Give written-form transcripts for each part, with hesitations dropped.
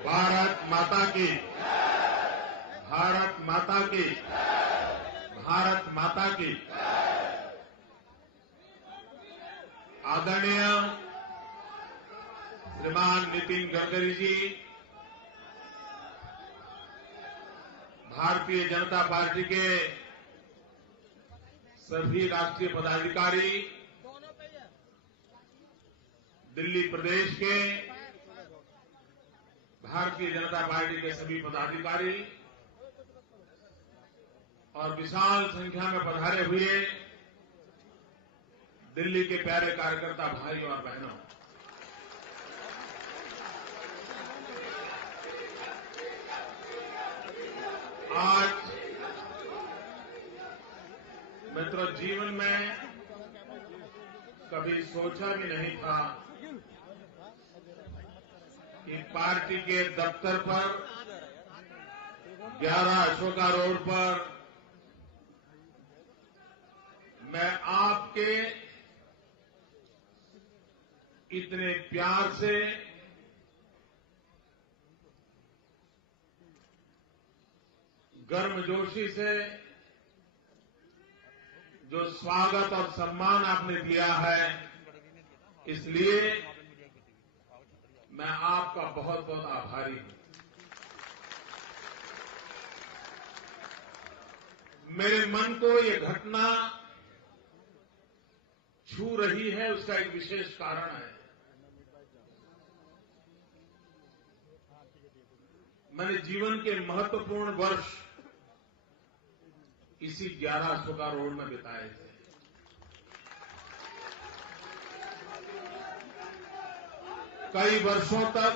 भारत माता की, भारत माता की, भारत माता की। आदरणीय श्रीमान नितिन गडकरी जी, भारतीय जनता पार्टी के सभी राष्ट्रीय पदाधिकारी, दिल्ली प्रदेश के भारतीय जनता पार्टी के सभी पदाधिकारी और विशाल संख्या में पधारे हुए दिल्ली के प्यारे कार्यकर्ता भाई और बहनों, आज मित्रों, जीवन में कभी सोचा भी नहीं था कि पार्टी के दफ्तर पर 11 अशोका रोड पर मैं आपके इतने प्यार से गर्मजोशी से जो स्वागत और सम्मान आपने दिया है, इसलिए मैं आपका बहुत बहुत आभारी हूं। मेरे मन को ये घटना छू रही है, उसका एक विशेष कारण है। मैंने जीवन के महत्वपूर्ण वर्ष इसी 11 अशोका रोड में बिताए थे। कई वर्षों तक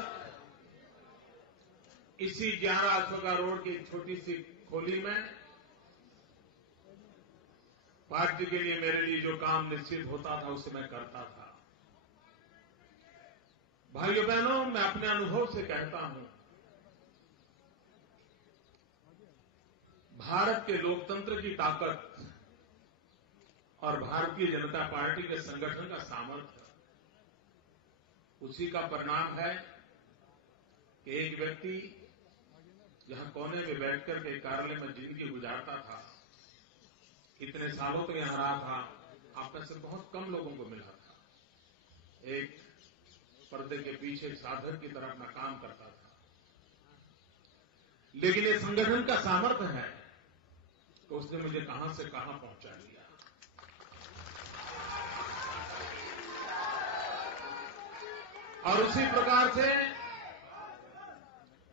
इसी 11 अशोका रोड की छोटी सी खोली में पार्टी के लिए मेरे लिए जो काम निश्चित होता था उसे मैं करता था। भाइयों बहनों, मैं अपने अनुभव से कहता हूं, भारत के लोकतंत्र की ताकत और भारतीय जनता पार्टी के संगठन का सामर्थ्य, उसी का परिणाम है कि एक व्यक्ति जहां कोने में बैठकर के कार्यालय में जिंदगी गुजारता था, इतने सालों तक यहां रहा था, आप में से बहुत कम लोगों को मिला था। एक पर्दे के पीछे साधक की तरह अपना काम करता था, लेकिन ये संगठन का सामर्थ्य है तो उसने मुझे कहां से कहां पहुंचा दिया। और उसी प्रकार से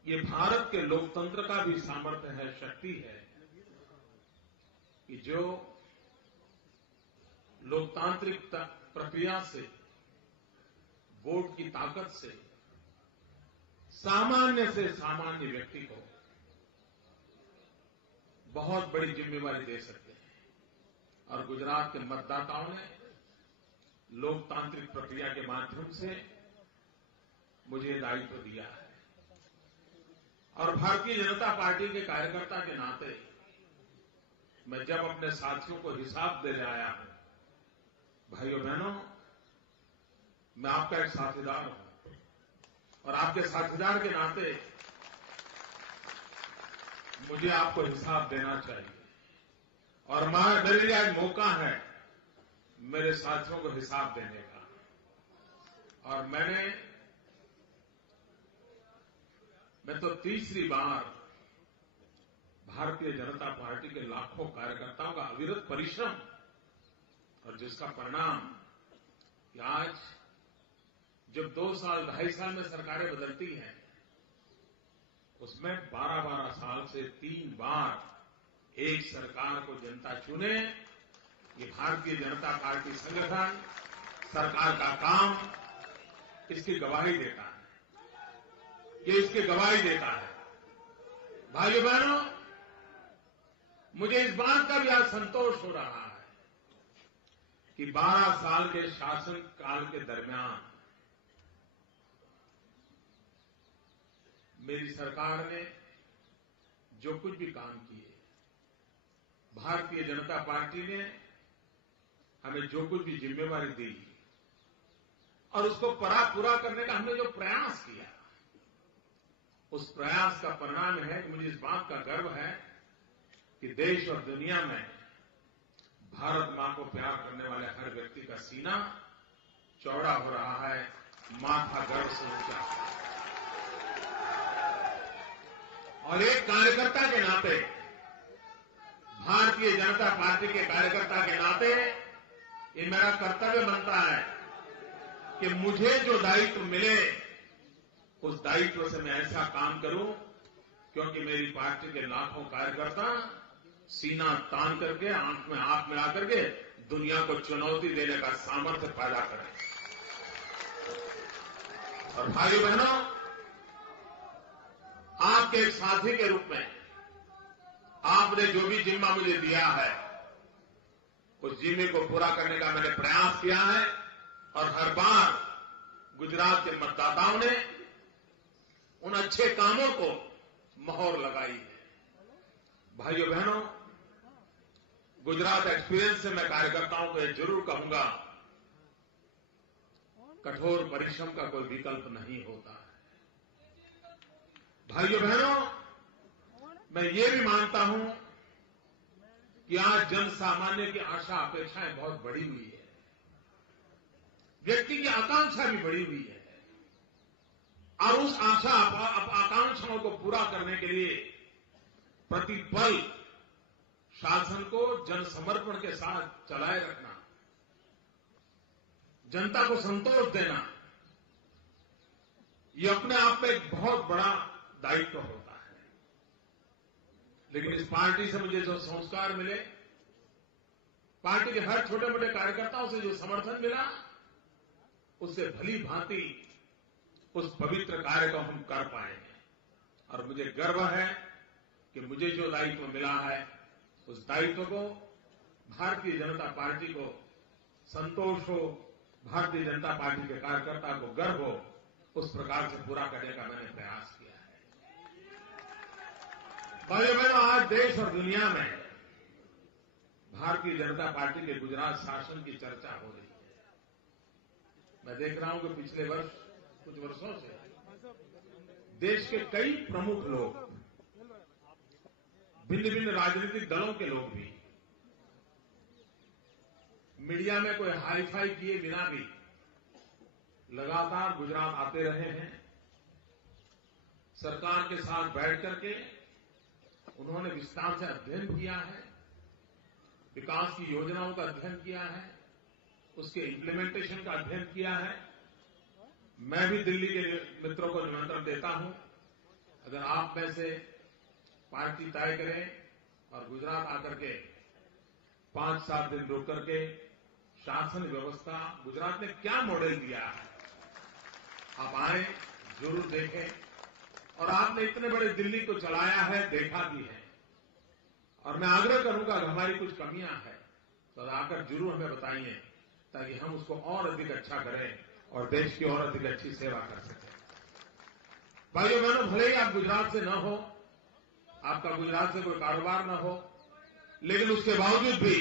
ये भारत के लोकतंत्र का भी सामर्थ्य है, शक्ति है, कि जो लोकतांत्रिक प्रक्रिया से, वोट की ताकत से सामान्य व्यक्ति को बहुत बड़ी जिम्मेवारी दे सकते हैं। और गुजरात के मतदाताओं ने लोकतांत्रिक प्रक्रिया के माध्यम से मुझे दायित्व दिया है। और भारतीय जनता पार्टी के कार्यकर्ता के नाते मैं जब अपने साथियों को हिसाब देने आया हूं, भाइयों बहनों, मैं आपका एक साथीदार हूं और आपके साथीदार के नाते मुझे आपको हिसाब देना चाहिए। और मेरे लिए आज मौका है मेरे साथियों को हिसाब देने का। और मैं तो तीसरी बार भारतीय जनता पार्टी के लाखों कार्यकर्ताओं का अविरत परिश्रम और जिसका परिणाम कि आज जब 2 साल 2.5 साल में सरकारें बदलती हैं, उसमें 12-12 साल से 3 बार एक सरकार को जनता चुने, ये भारतीय जनता पार्टी संगठन, सरकार का काम इसकी गवाही देता है। ये इसकी गवाही देता है। भाइयों बहनों, मुझे इस बात का भी आज संतोष हो रहा है कि 12 साल के शासन काल के दरमियान मेरी सरकार ने जो कुछ भी काम किए, भारतीय जनता पार्टी ने हमें जो कुछ भी जिम्मेवारी दी और उसको पूरा करने का हमने जो प्रयास किया, उस प्रयास का परिणाम है कि मुझे इस बात का गर्व है कि देश और दुनिया में भारत मां को प्यार करने वाले हर व्यक्ति का सीना चौड़ा हो रहा है, माथा गर्व से ऊंचा। और एक कार्यकर्ता के नाते, भारतीय जनता पार्टी के कार्यकर्ता के नाते ये मेरा कर्तव्य बनता है कि मुझे जो दायित्व मिले उस दायित्व से मैं ऐसा काम करूं, क्योंकि मेरी पार्टी के लाखों कार्यकर्ता सीना तान करके, आंख में आंख मिला करके दुनिया को चुनौती देने का सामर्थ्य पैदा करें। और भाइयों बहनों, आपके एक साथी के रूप में आपने जो भी जिम्मा मुझे दिया है, उस जिम्मे को पूरा करने का मैंने प्रयास किया है। और हर बार गुजरात के मतदाताओं ने उन अच्छे कामों को मोहर लगाई है। भाइयों बहनों, गुजरात एक्सपीरियंस से मैं कार्यकर्ताओं को यह जरूर कहूंगा, कठोर परिश्रम का कोई विकल्प नहीं होता है। भाइयों बहनों, मैं ये भी मानता हूं कि आज जन सामान्य की आशा अपेक्षाएं बहुत बढ़ी हुई है, व्यक्ति की आकांक्षा भी बढ़ी हुई है। और उस आशा आकांक्षाओं को पूरा करने के लिए प्रतिपल शासन को जन समर्पण के साथ चलाए रखना, जनता को संतोष देना, ये अपने आप में एक बहुत बड़ा दायित्व होता है। लेकिन इस पार्टी से मुझे जो संस्कार मिले, पार्टी के हर छोटे मोटे कार्यकर्ताओं से जो समर्थन मिला, उससे भली भांति उस पवित्र कार्य को हम कर पाए हैं। और मुझे गर्व है कि मुझे जो दायित्व मिला है, उस दायित्व को भारतीय जनता पार्टी को संतोष हो, भारतीय जनता पार्टी के कार्यकर्ता को गर्व हो, उस प्रकार से पूरा करने का मैंने प्रयास किया है। भाइयों बहनों, आज देश और दुनिया में भारतीय जनता पार्टी के गुजरात शासन की चर्चा हो रही है। मैं देख रहा हूं कि पिछले वर्ष, कुछ वर्षों से देश के कई प्रमुख लोग, भिन्न भिन्न राजनीतिक दलों के लोग भी मीडिया में कोई हाईफाई किए बिना भी लगातार गुजरात आते रहे हैं। सरकार के साथ बैठ करके उन्होंने विस्तार से अध्ययन किया है, विकास की योजनाओं का अध्ययन किया है, उसके इम्प्लीमेंटेशन का अध्ययन किया है। मैं भी दिल्ली के मित्रों को निमंत्रण देता हूं, अगर आप में से पार्टी तय करें और गुजरात आकर के 5-7 दिन रुक करके शासन व्यवस्था गुजरात ने क्या मॉडल दिया है, आप आए, जरूर देखें। और आपने इतने बड़े दिल्ली को चलाया है, देखा भी है। और मैं आग्रह करूंगा कि हमारी कुछ कमियां हैं तो आकर जरूर हमें बताइए, ताकि हम उसको और अधिक अच्छा करें और देश की और अधिक अच्छी सेवा कर सकें। भाइयों बहनों, भले ही आप गुजरात से न हो, आपका गुजरात से कोई कारोबार न हो, लेकिन उसके बावजूद भी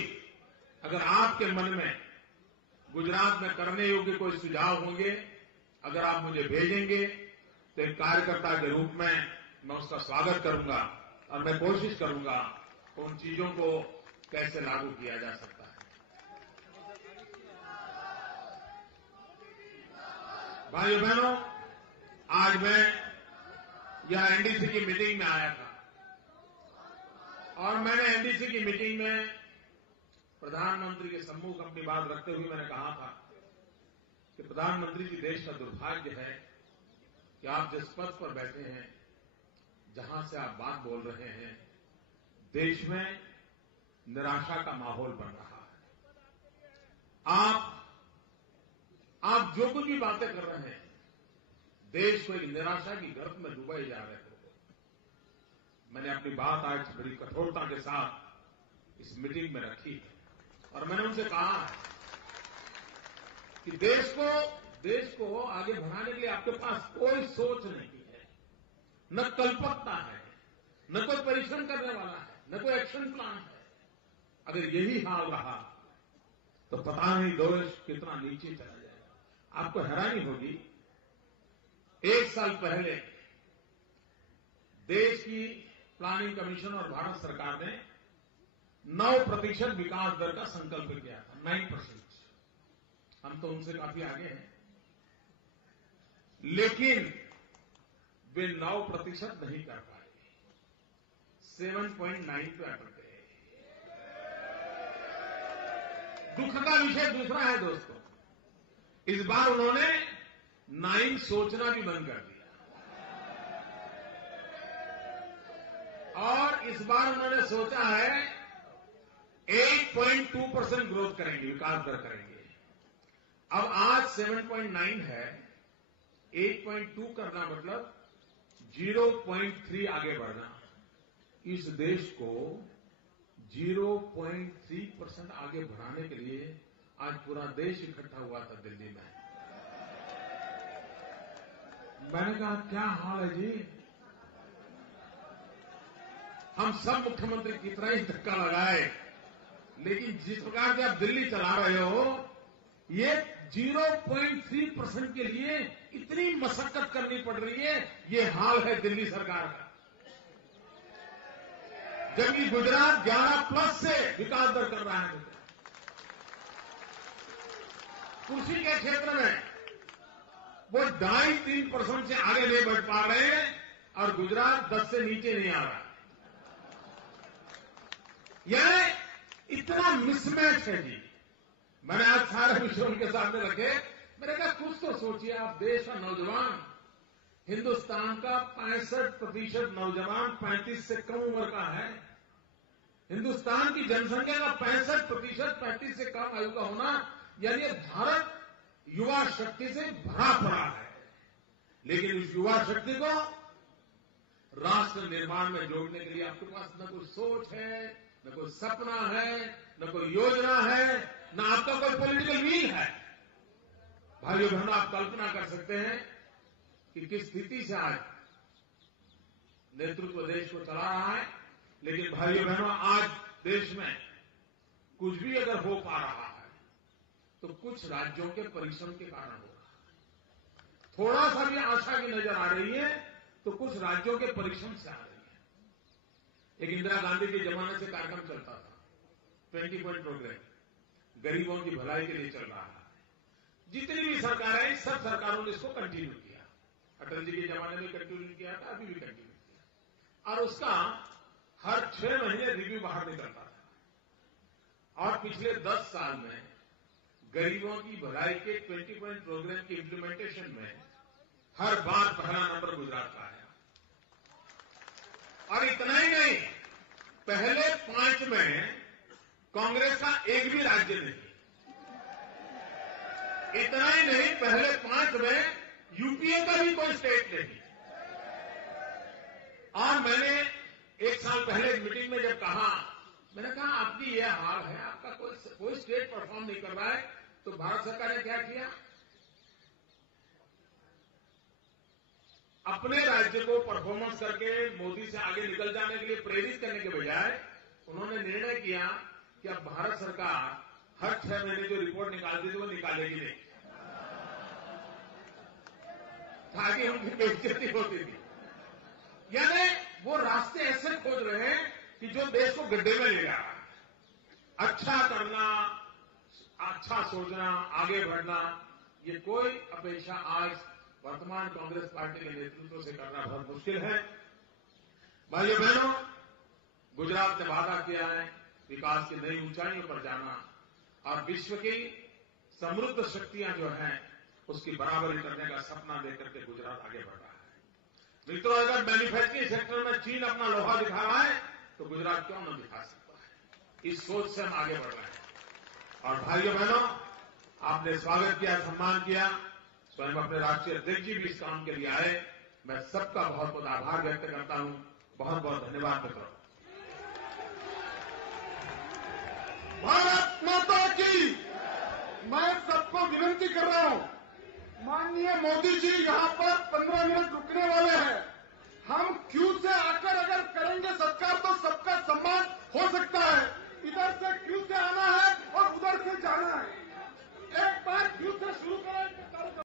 अगर आपके मन में गुजरात में करने योग्य कोई सुझाव होंगे, अगर आप मुझे भेजेंगे तो एक कार्यकर्ता के रूप में मैं उसका स्वागत करूंगा और मैं कोशिश करूंगा उन चीजों को कैसे लागू किया जा सकता है। भाइयों बहनों, आज मैं यहां एनडीसी की मीटिंग में आया था और मैंने एनडीसी की मीटिंग में प्रधानमंत्री के सम्मुख अपनी बात रखते हुए मैंने कहा था कि प्रधानमंत्री जी, देश का दुर्भाग्य है कि आप जिस पद पर बैठे हैं, जहां से आप बात बोल रहे हैं, देश में निराशा का माहौल बन रहा है। आप जो कुछ भी बातें कर रहे हैं, देश को एक निराशा की गर्त में डुबाए जा रहे हो। मैंने अपनी बात आज बड़ी कठोरता के साथ इस मीटिंग में रखी है और मैंने उनसे कहा है कि देश को आगे बढ़ाने के लिए आपके पास कोई सोच नहीं है, न कल्पकता है, न कोई परिश्रम करने वाला है, न कोई एक्शन प्लान है। अगर यही हाल रहा तो पता नहीं देश कितना नीचे चला जाएगा। आपको हैरानी होगी, 1 साल पहले देश की प्लानिंग कमीशन और भारत सरकार ने 9% विकास दर का संकल्प किया था। 9%। हम तो उनसे काफी आगे हैं, लेकिन वे 9% नहीं कर पाए। 7.9 पे अटक गए। दुख का विषय दूसरा है दोस्तों, इस बार उन्होंने 9 सोचना भी बंद कर दिया और इस बार उन्होंने सोचा है 8.2% ग्रोथ करेंगे, विकास दर करेंगे। अब आज 7.9 है, 8.2 करना मतलब 0.3 आगे बढ़ना। इस देश को 0.3% आगे बढ़ाने के लिए आज पूरा देश इकट्ठा हुआ था दिल्ली में। मैंने कहा क्या हाल है जी, हम सब मुख्यमंत्री कितना ही धक्का लगाए, लेकिन जिस प्रकार से आप दिल्ली चला रहे हो, ये 0.3% के लिए इतनी मशक्कत करनी पड़ रही है, ये हाल है दिल्ली सरकार का। जबकि गुजरात 11+ से विकास दर कर रहा है। कृषि के क्षेत्र में वो 2.5-3% से आगे नहीं बढ़ पा रहे हैं और गुजरात 10 से नीचे नहीं आ रहा। यह इतना मिसमैच है जी। मैंने आज सारे विषय उनके सामने रखे। मैंने कहा कुछ तो सोचिए आप, देश का नौजवान, हिंदुस्तान का 65% नौजवान 35 से कम उम्र का है। हिंदुस्तान की जनसंख्या का 65% 35 से कम आयु का होना, यानी भारत युवा शक्ति से भरा पड़ा है। लेकिन इस युवा शक्ति को राष्ट्र निर्माण में जोड़ने के लिए आपके पास न कोई सोच है, न कोई सपना है, न कोई योजना है, न आपका कोई पॉलिटिकल विल है। भाइयों बहनों, आप कल्पना कर सकते हैं कि किस स्थिति से आज नेतृत्व देश को चला रहा है। लेकिन भाइयों बहनों, आज देश में कुछ भी अगर हो पा रहा है तो कुछ राज्यों के परिश्रम के कारण हो रहा है। थोड़ा सा भी आशा की नजर आ रही है तो कुछ राज्यों के परिश्रम से आ रही है। एक इंदिरा गांधी के जमाने से कार्यक्रम चलता था, 20 पॉइंट प्रोग्राम, गरीबों की भलाई के लिए चल रहा है। जितनी भी सरकारें, सब सरकारों ने इसको कंटिन्यू किया। अटल जी के जमाने में कंटिन्यू किया था, अभी भी कंटिन्यू किया। और उसका हर 6 महीने रिव्यू बाहर निकलता था। और पिछले 10 साल में गरीबों की भलाई के 20 पॉइंट प्रोग्राम की इंप्लीमेंटेशन में हर बार पहला नंबर गुजरात का आया। और इतना ही नहीं, पहले 5 में कांग्रेस का एक भी राज्य नहीं। इतना ही नहीं, पहले 5 में यूपीए का भी कोई स्टेट नहीं। और मैंने एक साल पहले मीटिंग में जब कहा, मैंने कहा आपकी यह हाल है, आपका कोई स्टेट परफॉर्म नहीं कर रहा है, तो भारत सरकार ने क्या किया? अपने राज्य को परफॉर्मेंस करके मोदी से आगे निकल जाने के लिए प्रेरित करने के बजाय उन्होंने निर्णय किया कि अब भारत सरकार हर 6 महीने जो रिपोर्ट निकालती थी वो निकालेगी नहीं, ताकि उनकी बेइज्जती होती थी। यानी वो रास्ते ऐसे खोज रहे हैं कि जो देश को गड्ढे में ले जा रहा है। अच्छा करना, अच्छा सोचना, आगे बढ़ना, ये कोई अपेक्षा आज वर्तमान कांग्रेस पार्टी के नेतृत्व से करना बहुत मुश्किल है। भाइयों बहनों, गुजरात ने वादा किया है विकास की नई ऊंचाइयों पर जाना और विश्व की समृद्ध शक्तियां जो हैं उसकी बराबरी करने का सपना लेकर के गुजरात आगे बढ़ रहा है। मित्रों, अगर मैन्युफैक्चरिंग सेक्टर में चीन अपना लोहा दिखा रहा है तो गुजरात क्यों न दिखा सकता है? इस सोच से हम आगे बढ़ रहे हैं। और भाइयों बहनों, आपने स्वागत किया, सम्मान किया, स्वयं अपने राष्ट्रीय अध्यक्ष जी भी इस काम के लिए आए। मैं सबका बहुत बहुत आभार व्यक्त करता हूं। बहुत बहुत धन्यवाद मित्रों। भारत माता की। मैं सबको विनती कर रहा हूं, माननीय मोदी जी यहां पर 15 मिनट रुकने वाले हैं। हम क्यू से आकर अगर करेंगे सत्कार तो सबका सम्मान हो सकता है। इधर से क्यू से आना है और उधर से जाना है। एक बार क्यू से